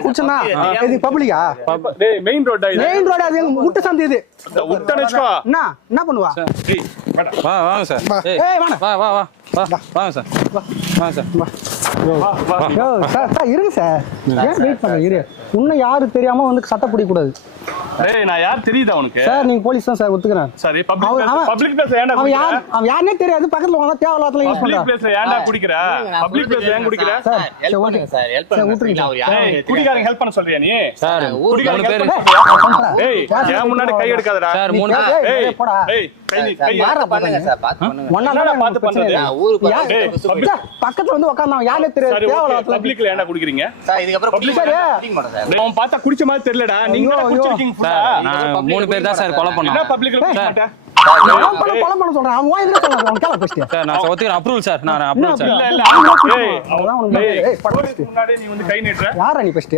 குடிச்சனா இது பப்ளிக்கா டேய் மெயின் ரோட் இது மெயின் ரோட் அது முட்டை சந்தி இது உட்டனச்சுக்கோ என்ன பண்ணுவா டேய் வா வாங்க சார் ஏய் வாங்க வா வா வா வாங்க சார் வாங்க சார் சார் இருங்க சார் ஏன் வெயிட் பண்ணுங்க இரு இன்னும் யாரு தெரியாம வந்து சட்டை பிடிக்க கூடாது டேய் நான் யார் தெரியுதா உனக்கு சார் நீங்க போலீஸ் தான் சார் ஒத்துக்கிறேன் சரி பப்ளிக் பிளேஸ் ஏன்டா குடிக்கிற அவன் யாருனே தெரியாது பக்கத்துல வந்தா தேவலாத்துல யூஸ் பண்றா பப்ளிக் பிளேஸ்ல ஏன்டா குடிக்கிற பப்ளிக் பிளேஸ்ல ஏன் குடிக்கிற சார் ஹெல்ப் பண்ணுங்க சார் ஹெல்ப் பண்ணுங்க அவர் யாரு குடிகாரங்க ஹெல்ப் பண்ண சொல்றியா நீ சார் குடிகாரங்க மூணு பேர் ஏய் ஏன் முன்னாடி கை எடுக்காதடா சார் மூணு ஏய் போடா ஏய் கை யார பண்ணுங்க சார் பாத்து பண்ணுங்க ஒண்ணா பாத்து பண்றது ஊருக்கு பக்கத்துல வந்து உட்கார்ந்தா யாரே தெரியாது தேவலாத்துல பப்ளிக்ல ஏன்டா குடிக்கிறீங்க சார் இதுக்கு அப்புறம் பப்ளிக் குடிக்க மாட்டோம் சார் அவன் பார்த்தா குடிச்ச மாதிரி தெரியலடா நீங்க தான் குடிச்சிருக்கீங்க ஃபுல்லா நான் மூணு பேர் தான் சார் கொலை என்ன பண்ணோம் பப்ளிக்ல குடிக்க மாட்டே கொலை பண்ண சொல்றேன் அவன் வாய் என்ன சொல்றான் அவன் கேள ஃபர்ஸ்ட் சார் நான் ஒத்துக்கிறேன் அப்ரூவல் சார் நான் அப்ரூவல் சார் இல்ல இல்ல ஏய் அவதான் உனக்கு ஏய் பட முன்னாடி நீ வந்து கை நீட்ற யாரா நீ ஃபர்ஸ்ட்